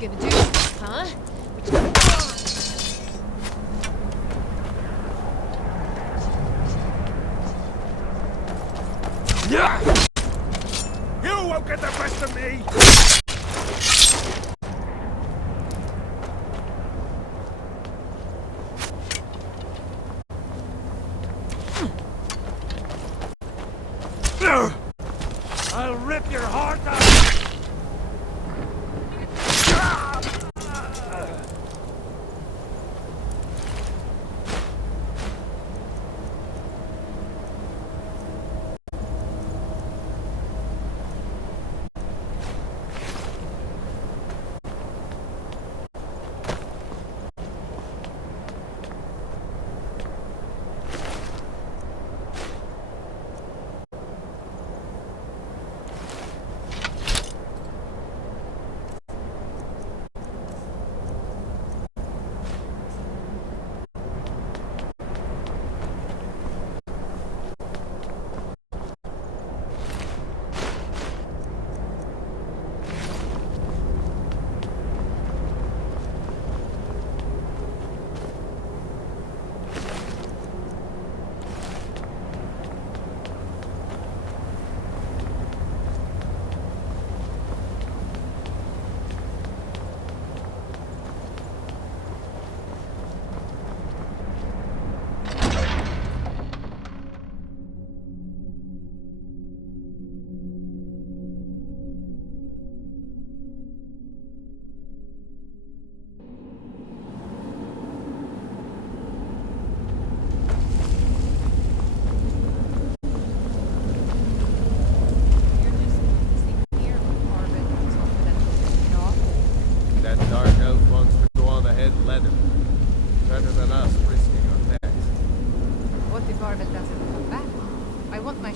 you gonna do? Huh? What you gonna You won't get the best of me! I'll rip your heart out!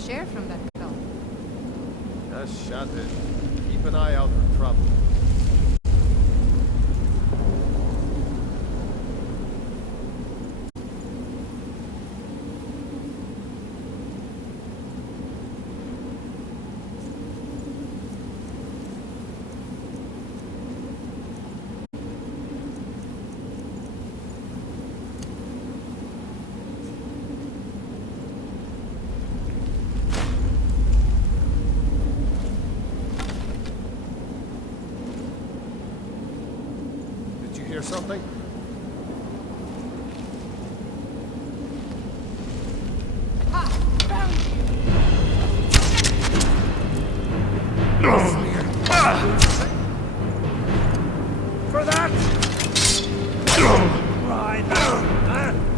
share from that club. Just shut it. Keep an eye out for trouble. Hear something? For that! Right now, huh?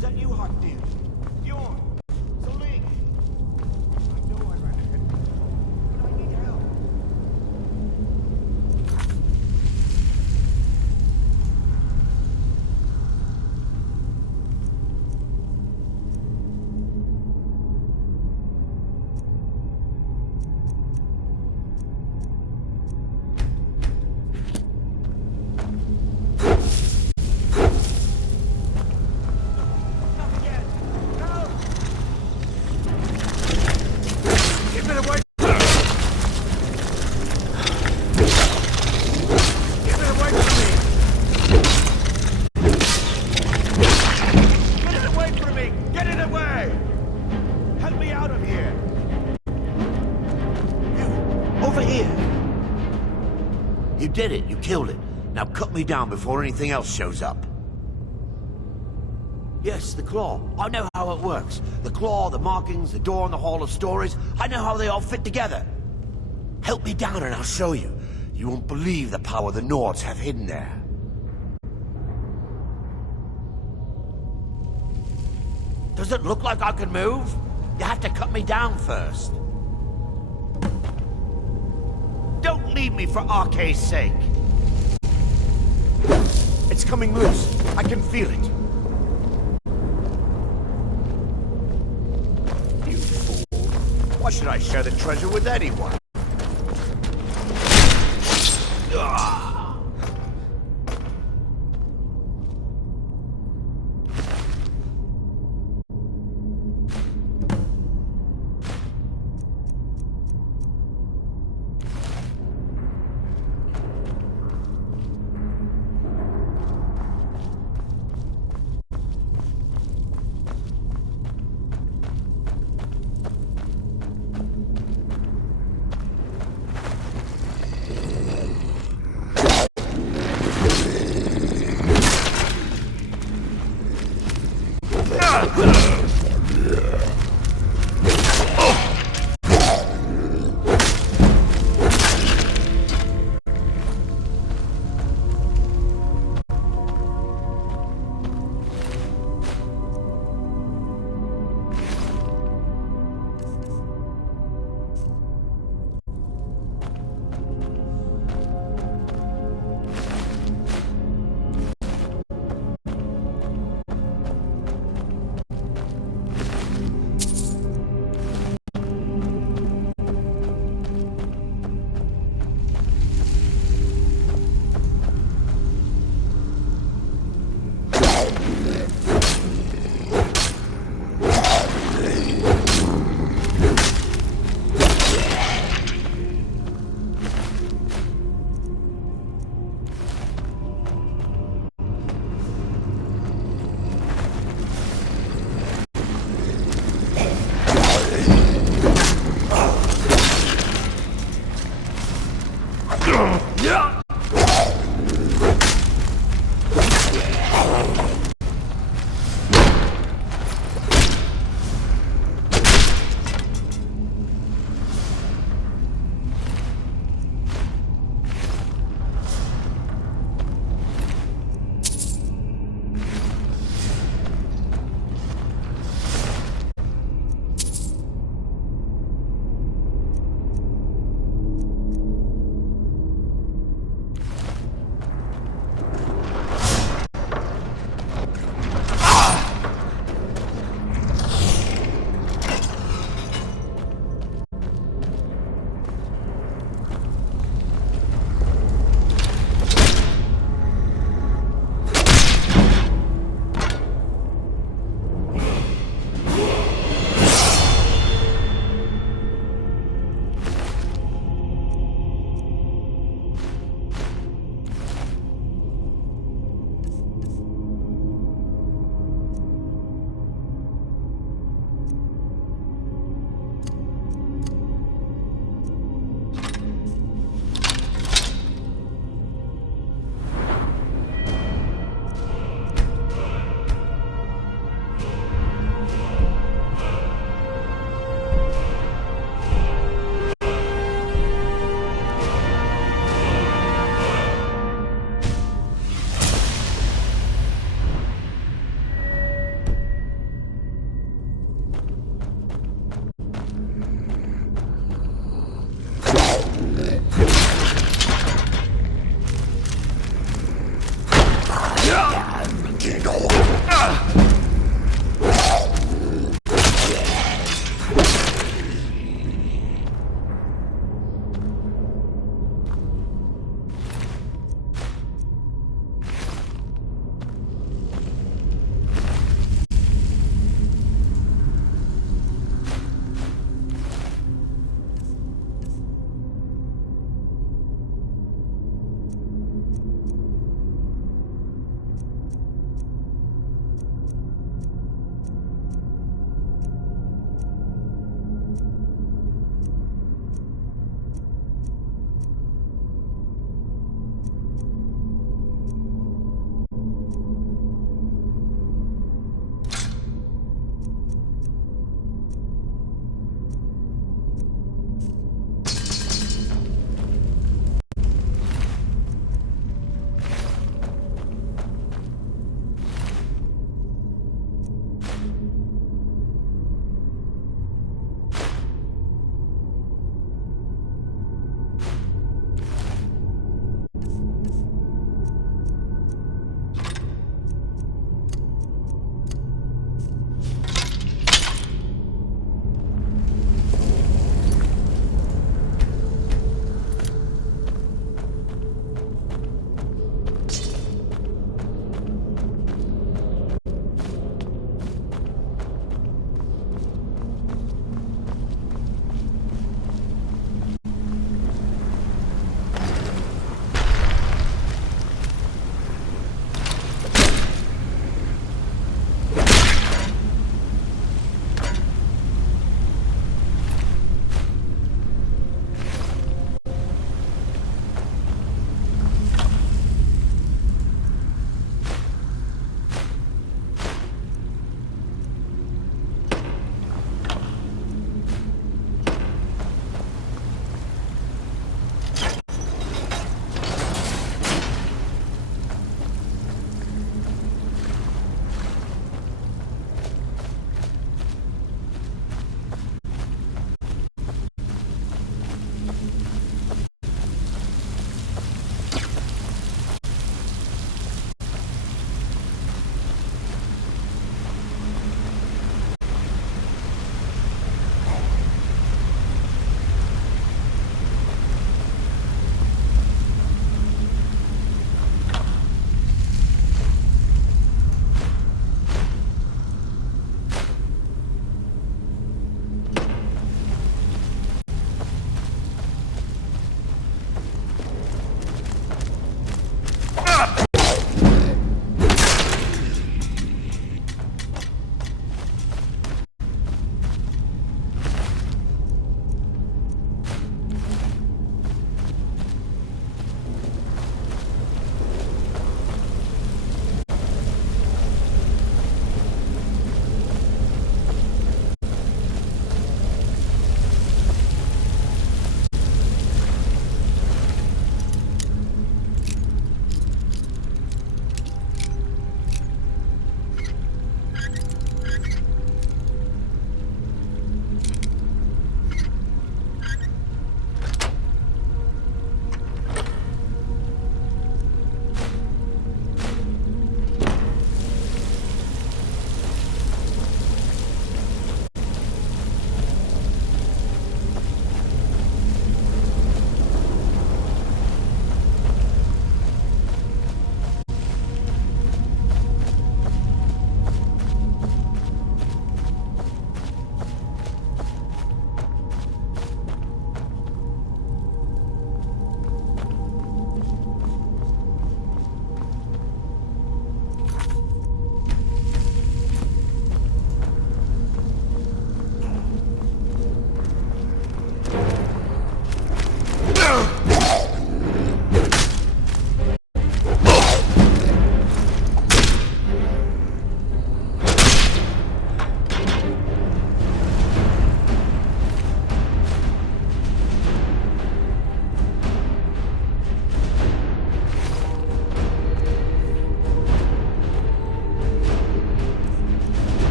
Is that you, hot dude? Bjorn? Soling? I know I ran ahead before, but I need help. You did it. You killed it. Now cut me down before anything else shows up. Yes, the claw. I know how it works. The claw, the markings, the door in the Hall of Stories. I know how they all fit together. Help me down and I'll show you. You won't believe the power the Nords have hidden there. Does it look like I can move? You have to cut me down first. Don't leave me for Arke's sake. It's coming loose. I can feel it. You fool. Why should I share the treasure with anyone? Ah!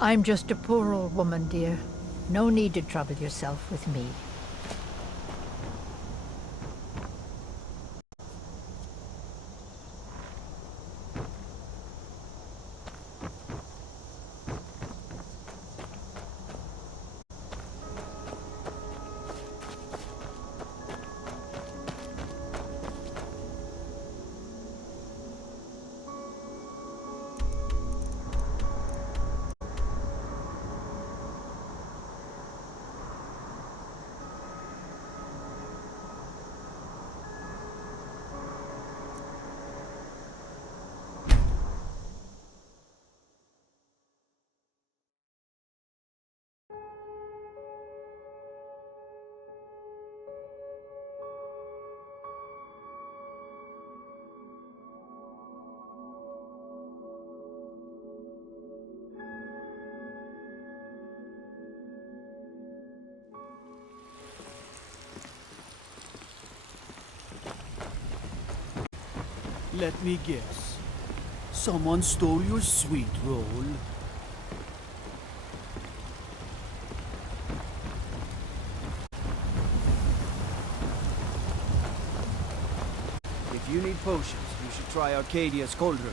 I'm just a poor old woman, dear. No need to trouble yourself with me. Let me guess. Someone stole your sweet roll. If you need potions, you should try Arcadia's Cauldron.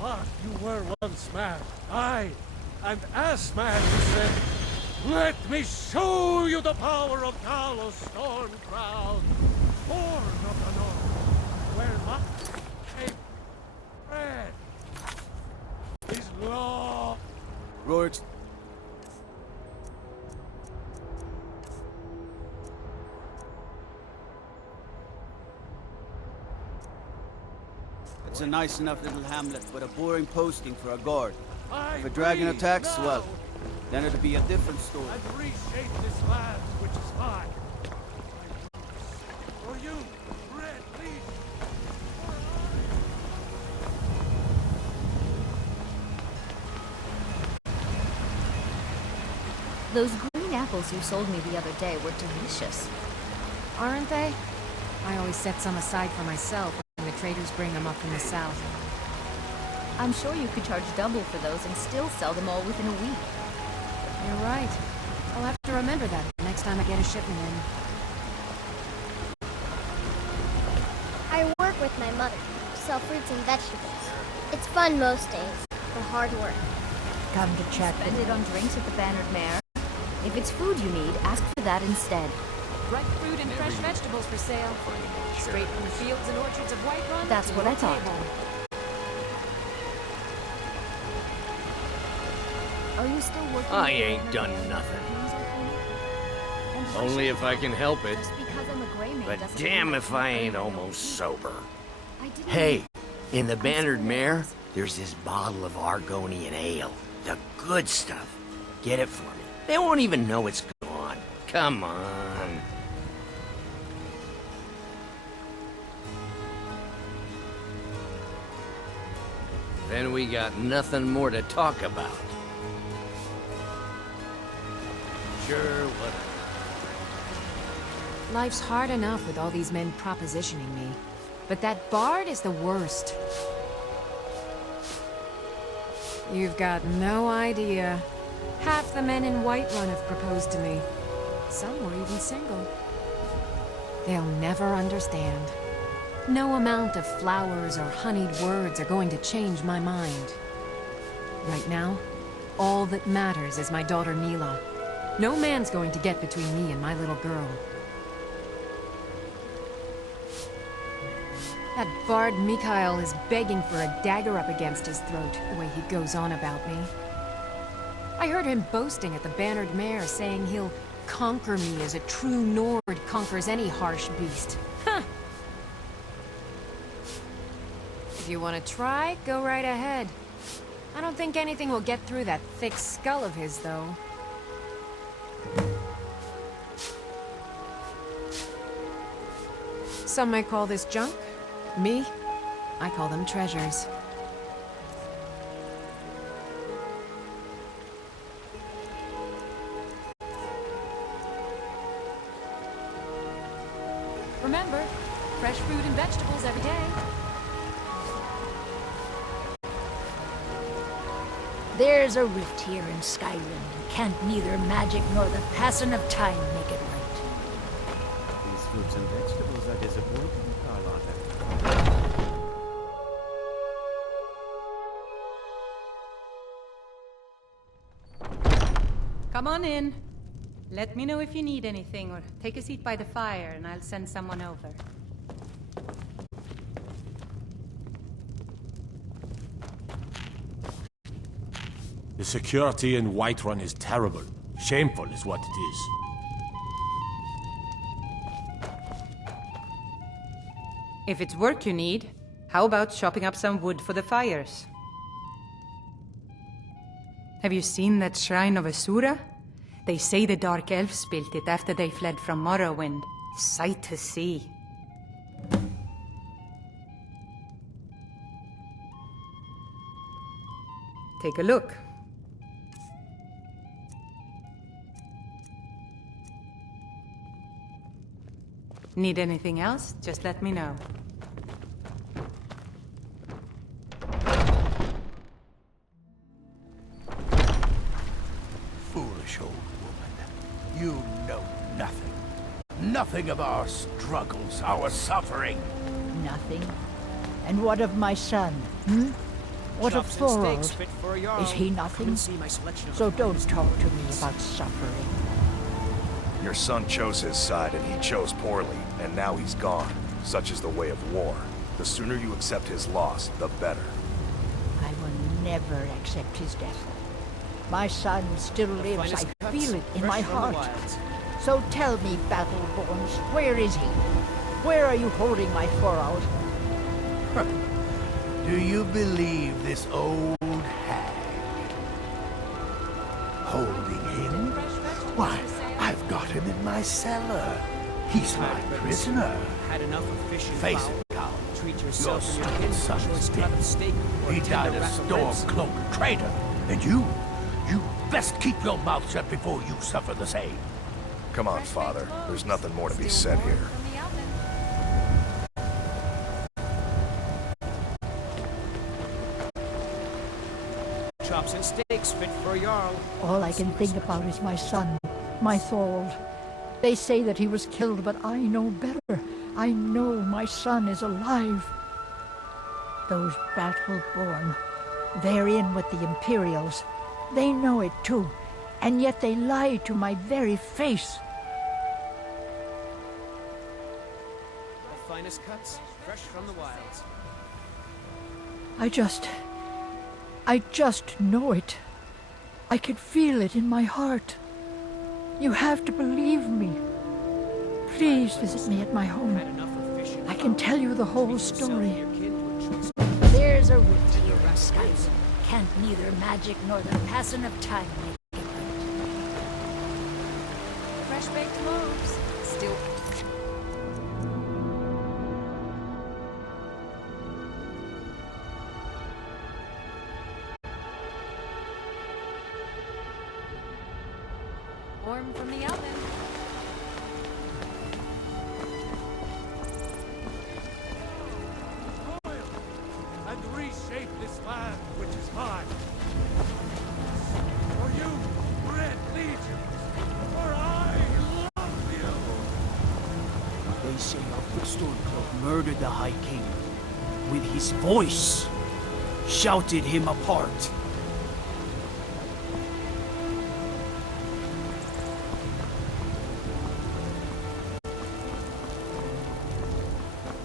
But you were once mad. Aye, and as mad you said, "Let me show you the power of Talos Storm Crown, born of the North, where my bread is law." Rorik's... It's a nice enough little hamlet, but a boring posting for a guard. If a dragon attacks, well, then it'll be a different story. And reshape this land, which is mine. For you, Red Leaf. Those green apples you sold me the other day were delicious. Aren't they? I always set some aside for myself when the traders bring them up from the south. I'm sure you could charge double for those and still sell them all within a week. You're right. I'll have to remember that next time I get a shipment in. I work with my mother, sell fruits and vegetables. It's fun most days, but hard work. Come to chat with Spend it on drinks at the Bannered Mare. If it's food you need, ask for that instead. Ripe fruit and fresh vegetables for sale. Straight from the fields and orchards of Whiterun. That's to what your I thought. table. Are you still working? I with the ain't Bannered done Mare? nothing. And Only if I can help it. just because I'm a gray man But doesn't damn mean if I ain't almost sober. I didn't Hey, know. in the Bannered Mare, there's this bottle of Argonian ale. The good stuff. Get it for me. They won't even know it's gone. Come on. Then we got nothing more to talk about. Sure, whatever. Life's hard enough with all these men propositioning me. But that bard is the worst. You've got no idea. Half the men in Whiterun have proposed to me. Some were even single. They'll never understand. No amount of flowers or honeyed words are going to change my mind. Right now, all that matters is my daughter Neela. No man's going to get between me and my little girl. That bard Mikhail is begging for a dagger up against his throat, the way he goes on about me. I heard him boasting at the Bannered Mare, saying he'll conquer me as a true Nord conquers any harsh beast. Huh! If you want to try, go right ahead. I don't think anything will get through that thick skull of his, though. Some might call this junk. Me, I call them treasures. Remember, fresh fruit and vegetables every day. There's a rift here in Skyrim, and can't neither magic nor the passing of time make it right. These fruits and vegetables are disappointing, Carlotta. Come on in. Let me know if you need anything, or take a seat by the fire and I'll send someone over. The security in Whiterun is terrible. Shameful is what it is. If it's work you need, how about chopping up some wood for the fires? Have you seen that shrine of Asura? They say the Dark Elves built it after they fled from Morrowind. Sight to see. Take a look. Need anything else? Just let me know. Foolish old woman. You know nothing. Nothing of our struggles, our suffering. Nothing. And what of my son, hmm? What of Thorald? Is he nothing? So don't talk to me about suffering. Your son chose his side, and he chose poorly, and now he's gone. Such is the way of war. The sooner you accept his loss, the better. I will never accept his death. My son still lives. I feel it in my heart. So tell me, Battleborns, where is he? Where are you holding my Thorald? Do you believe this old hag? Holding him? Why, I've got him in my cellar. He's my prisoner. Had enough of fishing. Face it, Carl. Treat Your yourself stupid son is dead. He died a stormcloak traitor. And you best keep your mouth shut before you suffer the same. Come on, Father. There's nothing more to be said here. Chops and steaks fit for a Jarl. All I can think about is my son, my Thorald. They say that he was killed, but I know better. I know my son is alive. Those Battleborn, they're in with the Imperials. They know it too, and yet they lie to my very face. The finest cuts, fresh from the wilds. I just know it. I can feel it in my heart. You have to believe me. Please visit me at my home. I can tell you the whole story. There's a rift here in Skyrim. Can't neither magic nor the passing of time make it right. Fresh baked loaves. Still. Warm from the oven. And reshape this land, which is mine. For you, Red Legion, for I love you. They say our Stormcloak murdered the High King. With his voice, shouted him apart.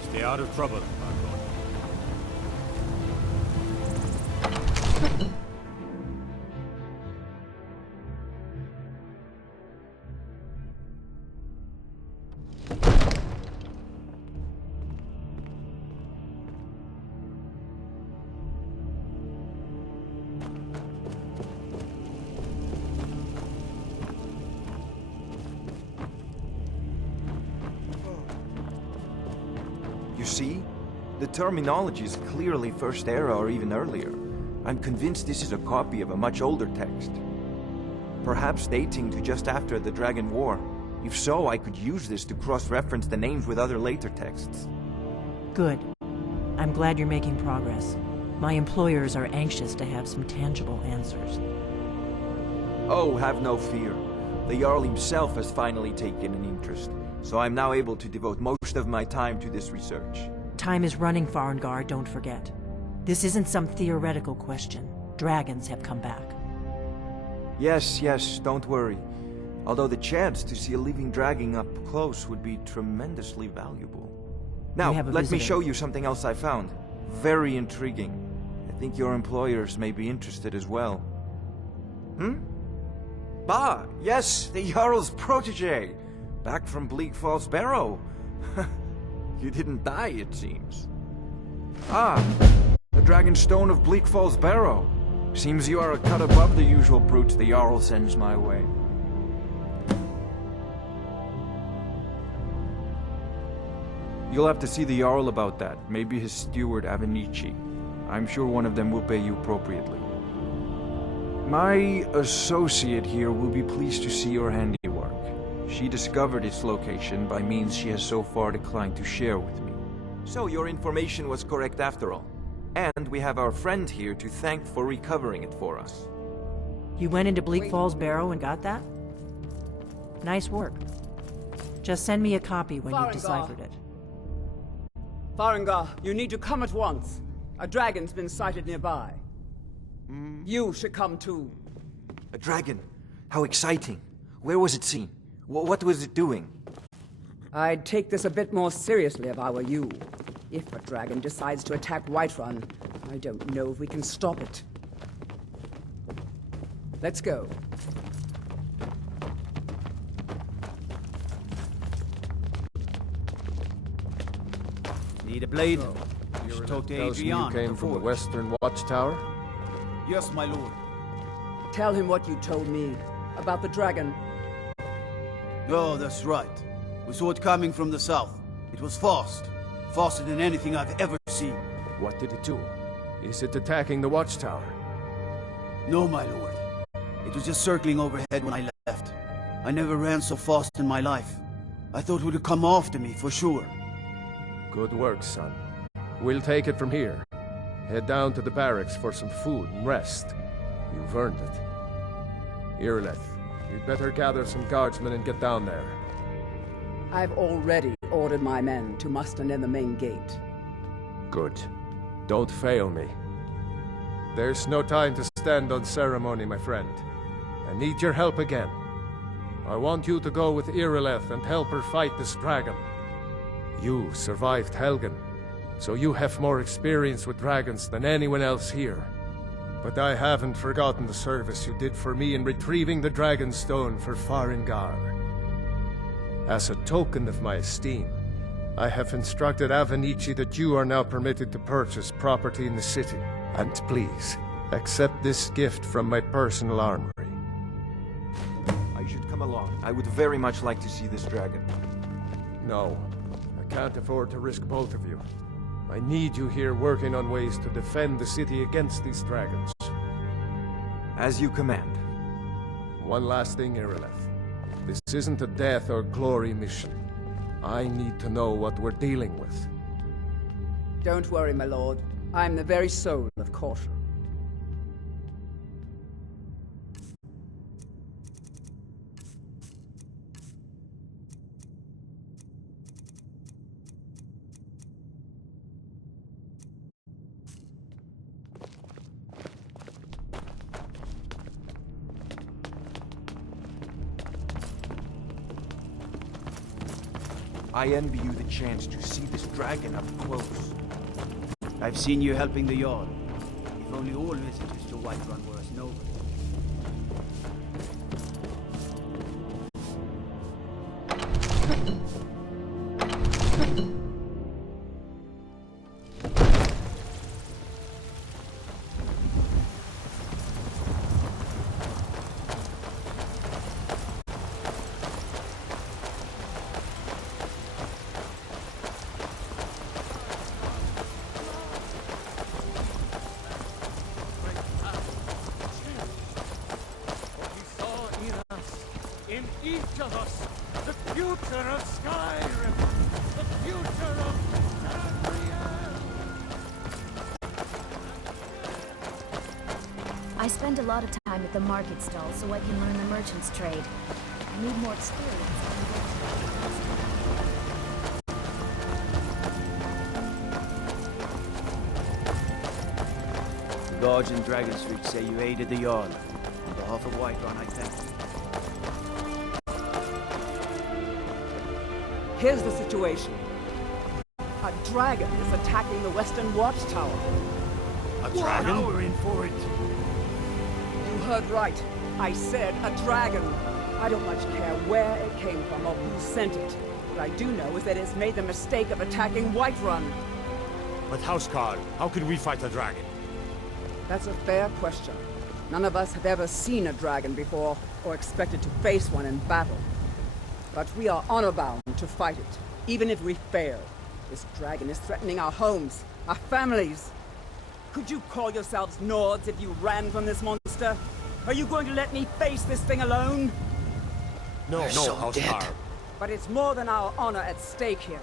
Stay out of trouble, my lord. see? The terminology is clearly First Era or even earlier. I'm convinced this is a copy of a much older text. Perhaps dating to just after the Dragon War. If so, I could use this to cross-reference the names with other later texts. Good. I'm glad you're making progress. My employers are anxious to have some tangible answers. Oh, have no fear. The Jarl himself has finally taken an interest, so I'm now able to devote most of my time to this research. Time is running, Farengar, don't forget. This isn't some theoretical question. Dragons have come back. Yes, don't worry. Although the chance to see a living dragon up close would be tremendously valuable. Now, let me show you something else I found. Very intriguing. I think your employers may be interested as well. Bah, yes, the Jarl's protege. Back from Bleak Falls Barrow. You didn't die, it seems. Ah, the Dragon Stone of Bleak Falls Barrow. Seems you are a cut above the usual brutes the Jarl sends my way. You'll have to see the Jarl about that. Maybe his steward, Avenici. I'm sure one of them will pay you appropriately. My associate here will be pleased to see your handiwork. She discovered its location by means she has so far declined to share with me. So your information was correct after all. And we have our friend here to thank for recovering it for us. You went into Bleak Falls Barrow and got that? Nice work. Just send me a copy when you've deciphered it. Farengar, you need to come at once. A dragon's been sighted nearby. You should come too. A dragon? How exciting. Where was it seen? What was it doing? I'd take this a bit more seriously if I were you. If a dragon decides to attack Whiterun, I don't know if we can stop it. Let's go. Need a blade? You should talk to tells me Adrian. you came from the Western Watchtower? Yes, my lord. Tell him what you told me about the dragon. Oh, that's right. We saw it coming from the south. It was fast. Faster than anything I've ever seen. What did it do? Is it attacking the Watchtower? No, my lord. It was just circling overhead when I left. I never ran so fast in my life. I thought it would come after me, for sure. Good work, son. We'll take it from here. Head down to the barracks for some food and rest. You've earned it. Irileth, you'd better gather some guardsmen and get down there. I've already ordered my men to muster near the main gate. Good. Don't fail me. There's no time to stand on ceremony, my friend. I need your help again. I want you to go with Irileth and help her fight this dragon. You survived Helgen, so you have more experience with dragons than anyone else here. But I haven't forgotten the service you did for me in retrieving the Dragon Stone for Farengar. As a token of my esteem, I have instructed Avenici that you are now permitted to purchase property in the city. And please, accept this gift from my personal armory. I should come along. I would very much like to see this dragon. No, I can't afford to risk both of you. I need you here working on ways to defend the city against these dragons. As you command. One last thing, Irileth. This isn't a death or glory mission. I need to know what we're dealing with. Don't worry, my lord. I'm the very soul of caution. I envy you the chance to see this dragon up close. I've seen you helping the Jarl. If only all visitors to Whiterun were as noble. of us. The future of Skyrim. The future of Tamriel. I spend a lot of time at the market stall so I can learn the merchant's trade. I need more experience. The guards in Dragon Street say you aided the Jarl. On behalf of Whiterun, I thank you. Here's the situation. A dragon is attacking the Western Watchtower. A dragon? Now we're in for it. You heard right. I said a dragon. I don't much care where it came from or who sent it. What I do know is that it's made the mistake of attacking Whiterun. But Housecarl, how could we fight a dragon? That's a fair question. None of us have ever seen a dragon before, or expected to face one in battle. But we are honor-bound to fight it, even if we fail. This dragon is threatening our homes, our families. Could you call yourselves Nords if you ran from this monster? Are you going to let me face this thing alone? No, Housecarl. But it's more than our honor at stake here.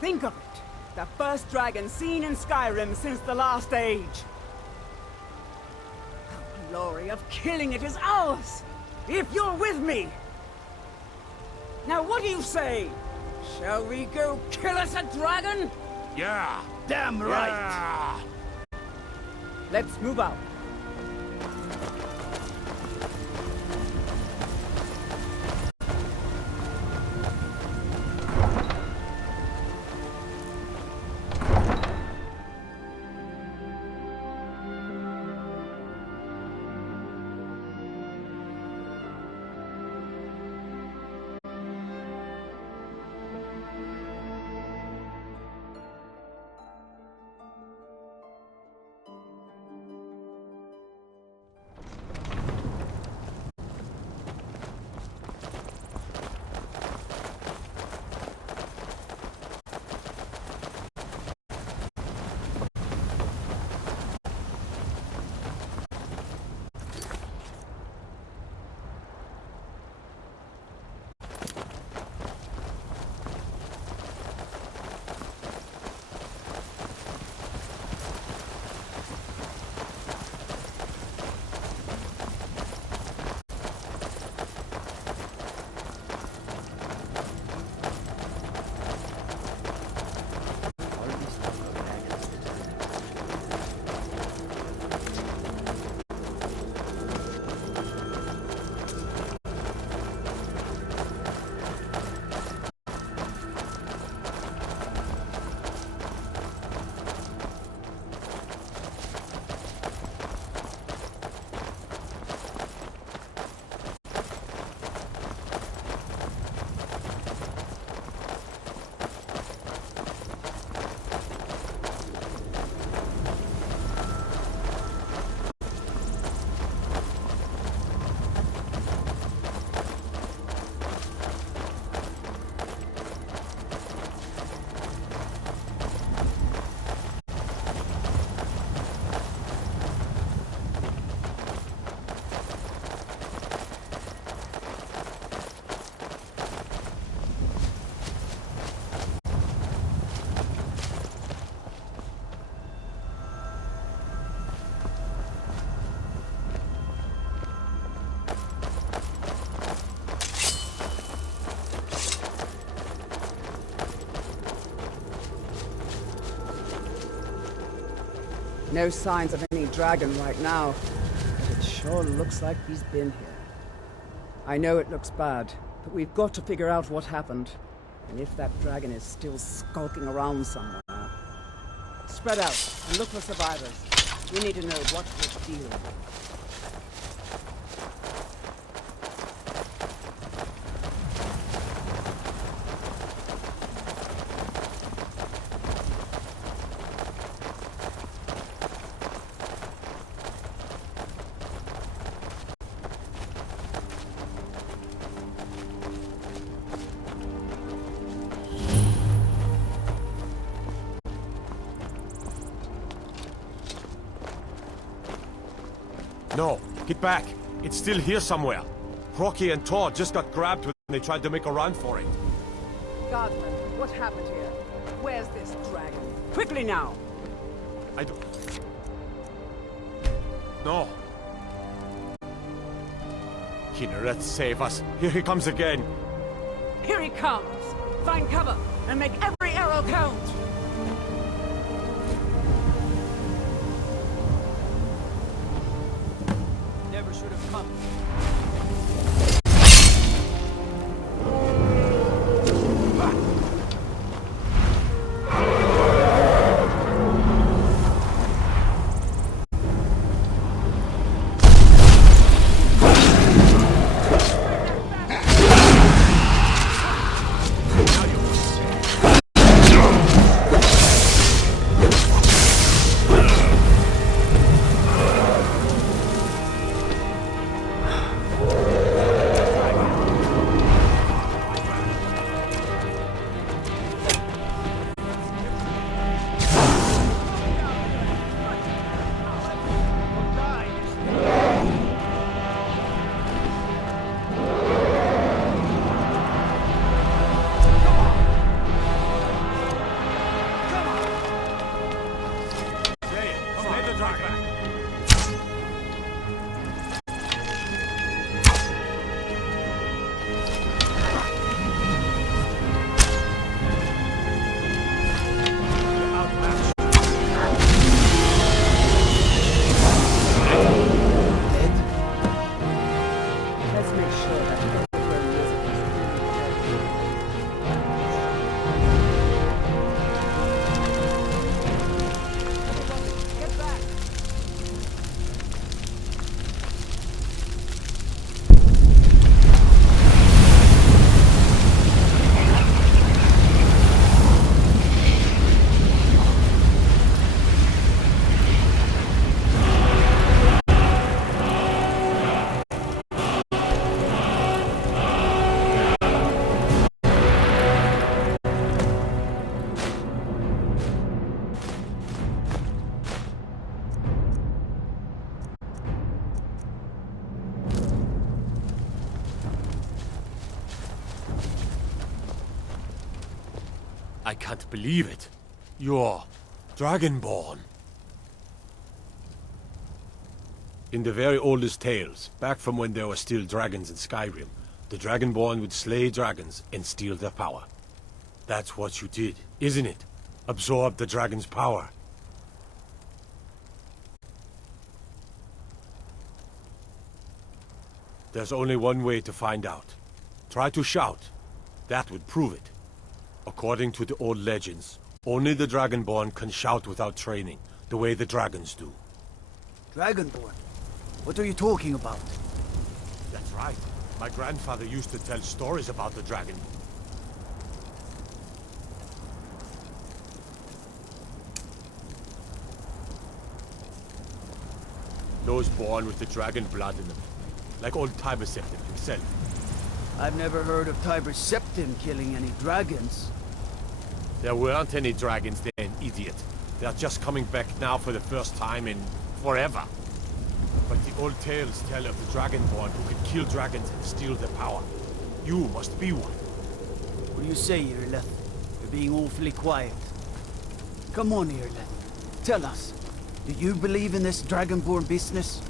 Think of it. The first dragon seen in Skyrim since the Last Age. The glory of killing it is ours, if you're with me. Now what do you say? Shall we go kill us a dragon? Yeah. Damn right. Yeah. Let's move out. No signs of any dragon right now, but it sure looks like he's been here. I know it looks bad, but we've got to figure out what happened, and if that dragon is still skulking around somewhere. Spread out and look for survivors. We need to know what we're dealing with. No, get back. It's still here somewhere. Rocky and Todd just got grabbed with they tried to make a run for it. Guardsman, what happened here? Where's this dragon? Quickly now! I don't... No. Kinneret, save us. Here he comes again. Here he comes! Find cover and make every arrow count! Never should have come. I can't believe it. You're Dragonborn. In the very oldest tales, back from when there were still dragons in Skyrim, the Dragonborn would slay dragons and steal their power. That's what you did, isn't it? Absorb the dragon's power. There's only one way to find out. Try to shout. That would prove it. According to the old legends, only the Dragonborn can shout without training, the way the dragons do. Dragonborn? What are you talking about? That's right. My grandfather used to tell stories about the dragon. Those born with the dragon blood in them. Like old Tiber Septim himself. I've never heard of Tiber Septim killing any dragons. There weren't any dragons then, idiot. They're just coming back now for the first time in forever. But the old tales tell of the Dragonborn who could kill dragons and steal their power. You must be one. What do you say, Irleth? You're being awfully quiet. Come on, Irleth. Tell us. Do you believe in this Dragonborn business?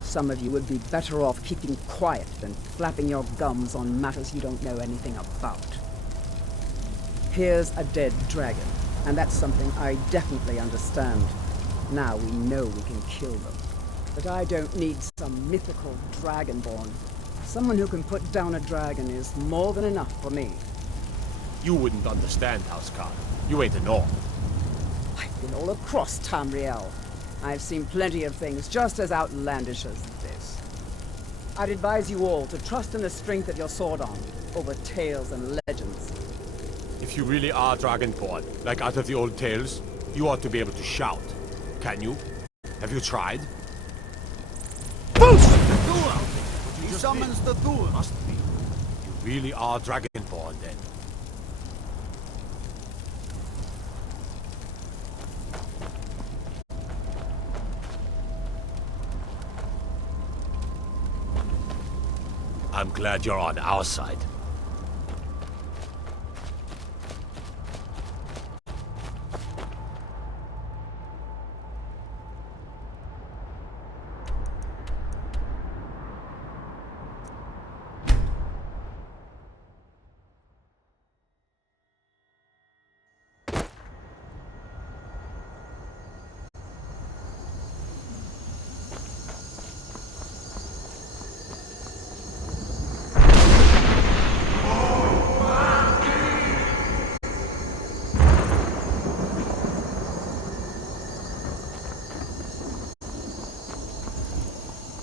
Some of you would be better off keeping quiet than flapping your gums on matters you don't know anything about. Here's a dead dragon, and that's something I definitely understand. Now we know we can kill them. But I don't need some mythical Dragonborn. Someone who can put down a dragon is more than enough for me. You wouldn't understand, Housecarl. You ain't a North. I've been all across Tamriel. I've seen plenty of things just as outlandish as this. I'd advise you all to trust in the strength of your sword arm over tales and legends. If you really are Dragonborn, like out of the old tales, you ought to be able to shout. Can you? Have you tried? Boost! The Thua! He summons the Thua. Must be. You really are Dragonborn, then. I'm glad you're on our side.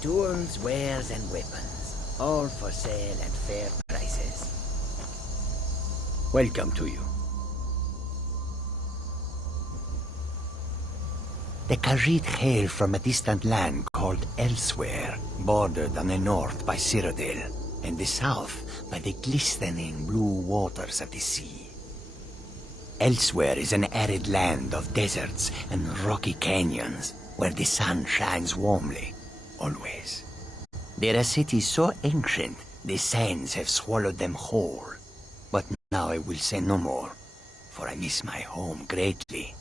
Tools, wares, and weapons, all for sale at fair prices. Welcome to you. The Khajiit hail from a distant land called Elsewhere, bordered on the north by Cyrodiil, and the south by the glistening blue waters of the sea. Elsewhere is an arid land of deserts and rocky canyons, where the sun shines warmly. Always. They're a city so ancient, the sands have swallowed them whole. But now I will say no more, for I miss my home greatly.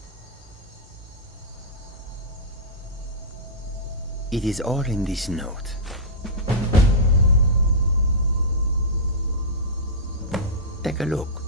It is all in this note. Take a look.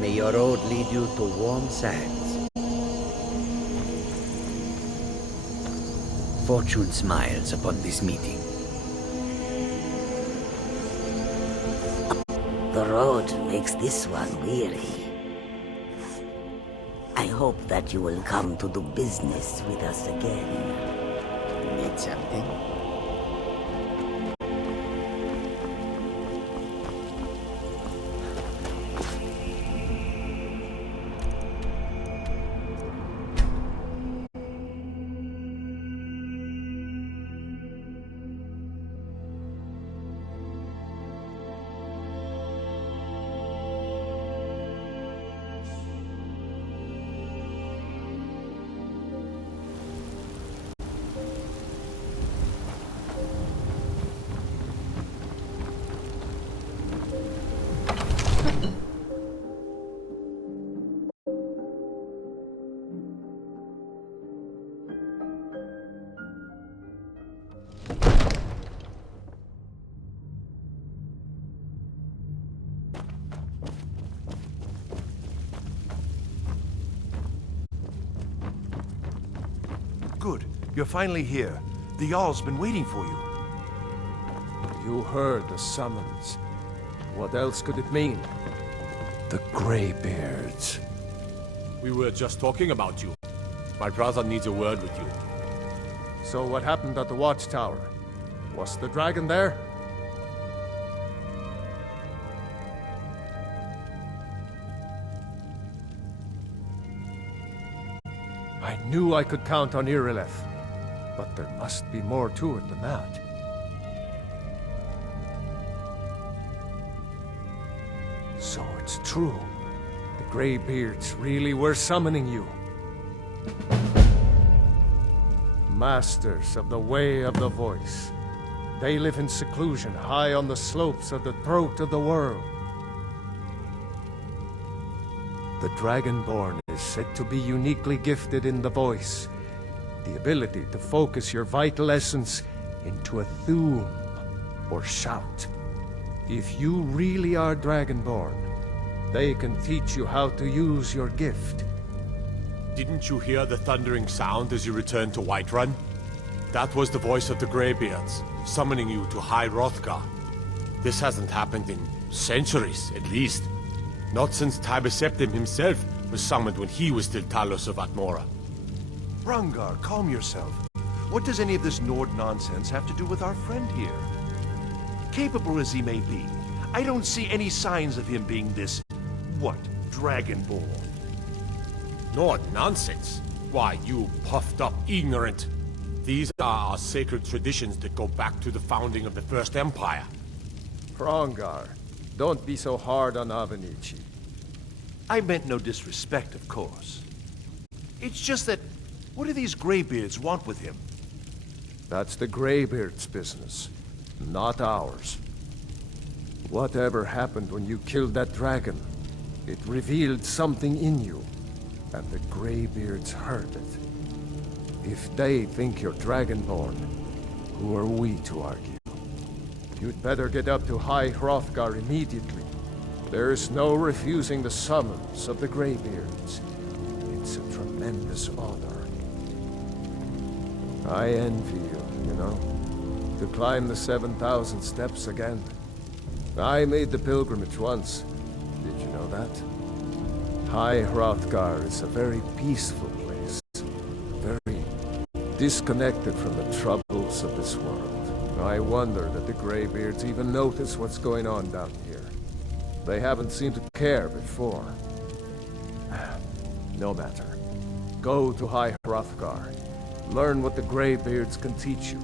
May your road lead you to warm sands. Fortune smiles upon this meeting. The road makes this one weary. I hope that you will come to do business with us again. Need something? Good. You're finally here. The Jarl's been waiting for you. You heard the summons. What else could it mean? The Greybeards. We were just talking about you. My brother needs a word with you. So what happened at the watchtower? Was the dragon there? I knew I could count on Irileth, but there must be more to it than that. So it's true. The Greybeards really were summoning you. Masters of the Way of the Voice. They live in seclusion, high on the slopes of the throat of the world. The Dragonborn is said to be uniquely gifted in the voice, the ability to focus your vital essence into a thum, or shout. If you really are Dragonborn, they can teach you how to use your gift. Didn't you hear the thundering sound as you returned to Whiterun? That was the voice of the Greybeards, summoning you to High Hrothgar. This hasn't happened in centuries, at least. Not since Tiber Septim himself was summoned when he was still Talos of Atmora. Hrongar, calm yourself. What does any of this Nord nonsense have to do with our friend here? Capable as he may be, I don't see any signs of him being this, Dragonborn. Nord nonsense? Why, you puffed up ignorant. These are our sacred traditions that go back to the founding of the First Empire. Hrongar, don't be so hard on Avenici. I meant no disrespect, of course. It's just that, what do these Greybeards want with him? That's the Greybeards' business, not ours. Whatever happened when you killed that dragon, it revealed something in you, and the Greybeards heard it. If they think you're Dragonborn, who are we to argue? You'd better get up to High Hrothgar immediately. There's no refusing the summons of the Greybeards. It's a tremendous honor. I envy you, to climb the 7,000 steps again. I made the pilgrimage once. Did you know that? High Hrothgar is a very peaceful place. Very disconnected from the troubles of this world. I wonder that the Greybeards even notice what's going on down here. They haven't seemed to care before. No matter. Go to High Hrothgar. Learn what the Greybeards can teach you.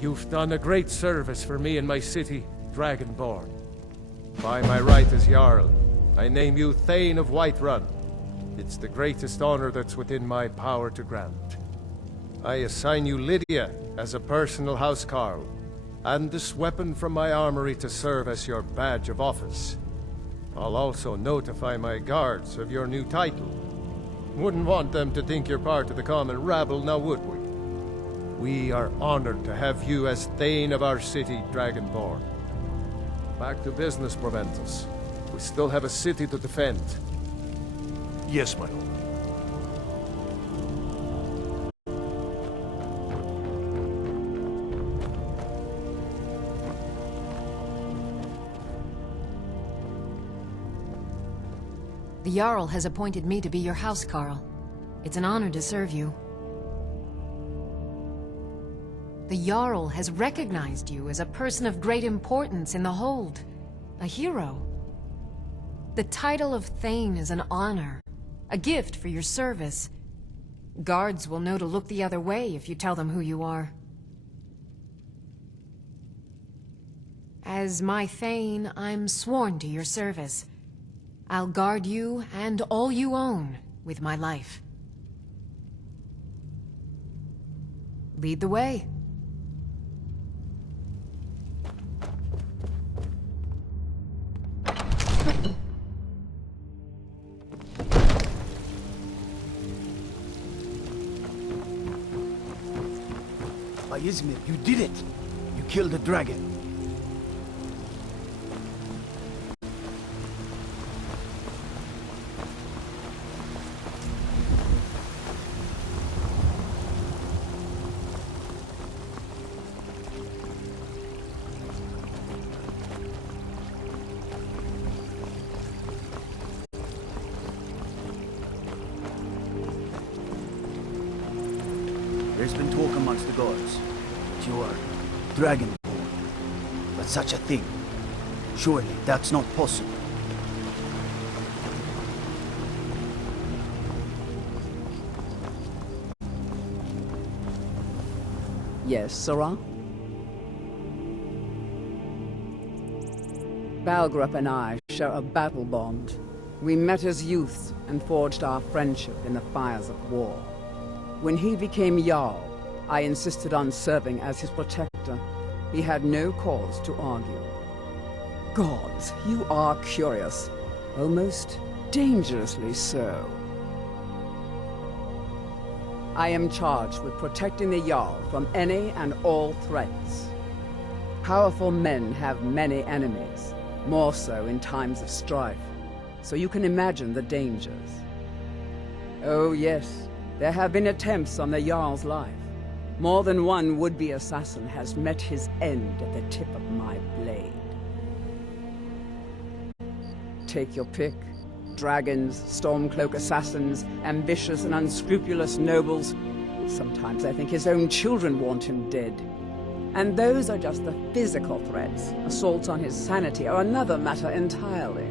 You've done a great service for me and my city, Dragonborn. By my right as Jarl, I name you Thane of Whiterun. It's the greatest honor that's within my power to grant. I assign you Lydia as a personal housecarl, and this weapon from my armory to serve as your badge of office. I'll also notify my guards of your new title. Wouldn't want them to think you're part of the common rabble, now would we? We are honored to have you as Thane of our city, Dragonborn. Back to business, Proventus. We still have a city to defend. Yes, my lord. The Jarl has appointed me to be your housecarl. It's an honor to serve you. The Jarl has recognized you as a person of great importance in the Hold. A hero. The title of Thane is an honor. A gift for your service. Guards will know to look the other way if you tell them who you are. As my Thane, I'm sworn to your service. I'll guard you and all you own with my life. Lead the way. Izmir, you did it! You killed the dragon. There's been talk amongst the gods that you are Dragonborn. But such a thing, surely that's not possible. Yes, Sirrah? Balgrup and I share a battle bond. We met as youths and forged our friendship in the fires of war. When he became Jarl, I insisted on serving as his protector. He had no cause to argue. Gods, you are curious. Almost dangerously so. I am charged with protecting the Jarl from any and all threats. Powerful men have many enemies, more so in times of strife, so you can imagine the dangers. Oh yes, there have been attempts on the Jarl's life. More than one would-be assassin has met his end at the tip of my blade. Take your pick. Dragons, Stormcloak assassins, ambitious and unscrupulous nobles. Sometimes I think his own children want him dead. And those are just the physical threats. Assaults on his sanity are another matter entirely.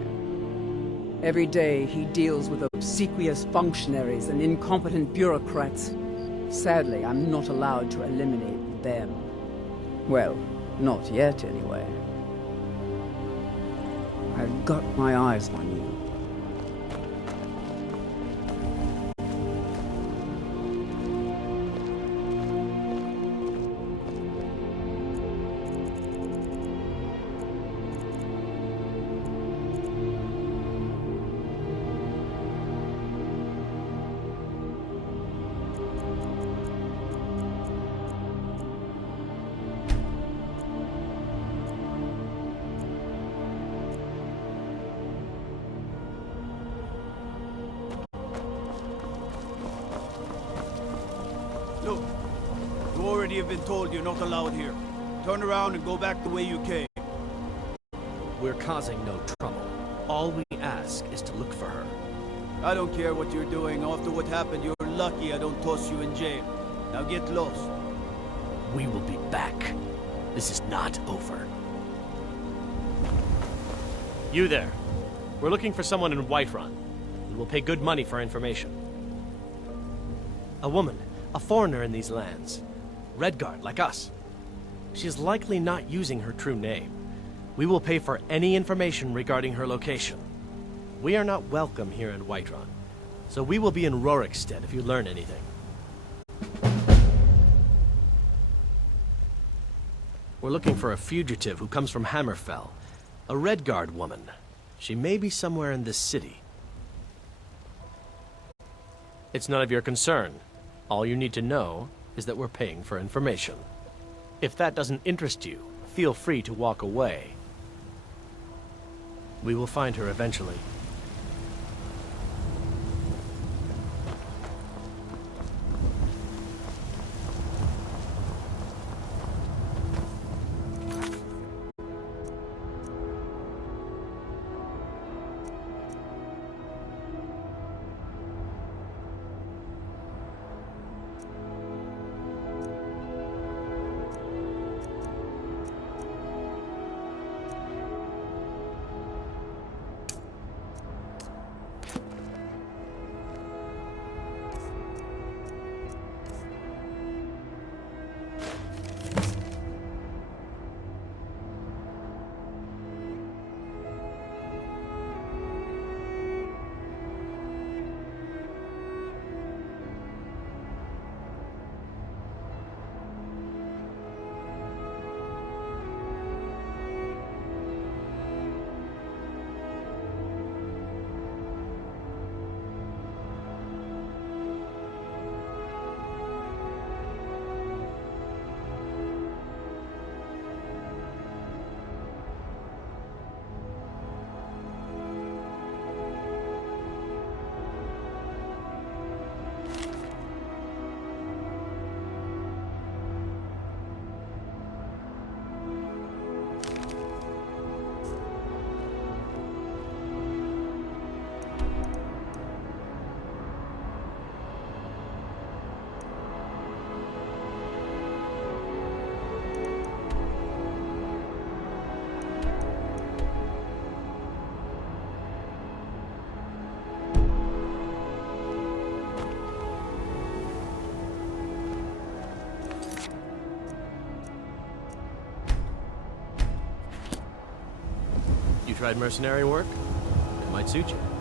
Every day he deals with obsequious functionaries and incompetent bureaucrats. Sadly, I'm not allowed to eliminate them. Well, not yet anyway. I've got my eyes on you. Look, you already have been told you're not allowed here. Turn around and go back the way you came. We're causing no trouble. All we ask is to look for her. I don't care what you're doing. After what happened, you're lucky I don't toss you in jail. Now get lost. We will be back. This is not over. You there. We're looking for someone in Whiterun. We will pay good money for information. A woman. A foreigner in these lands. Redguard, like us. She is likely not using her true name. We will pay for any information regarding her location. We are not welcome here in Whiterun, so we will be in Rorikstead if you learn anything. We're looking for a fugitive who comes from Hammerfell. A Redguard woman. She may be somewhere in this city. It's none of your concern. All you need to know is that we're paying for information. If that doesn't interest you, feel free to walk away. We will find her eventually. You tried mercenary work? It might suit you.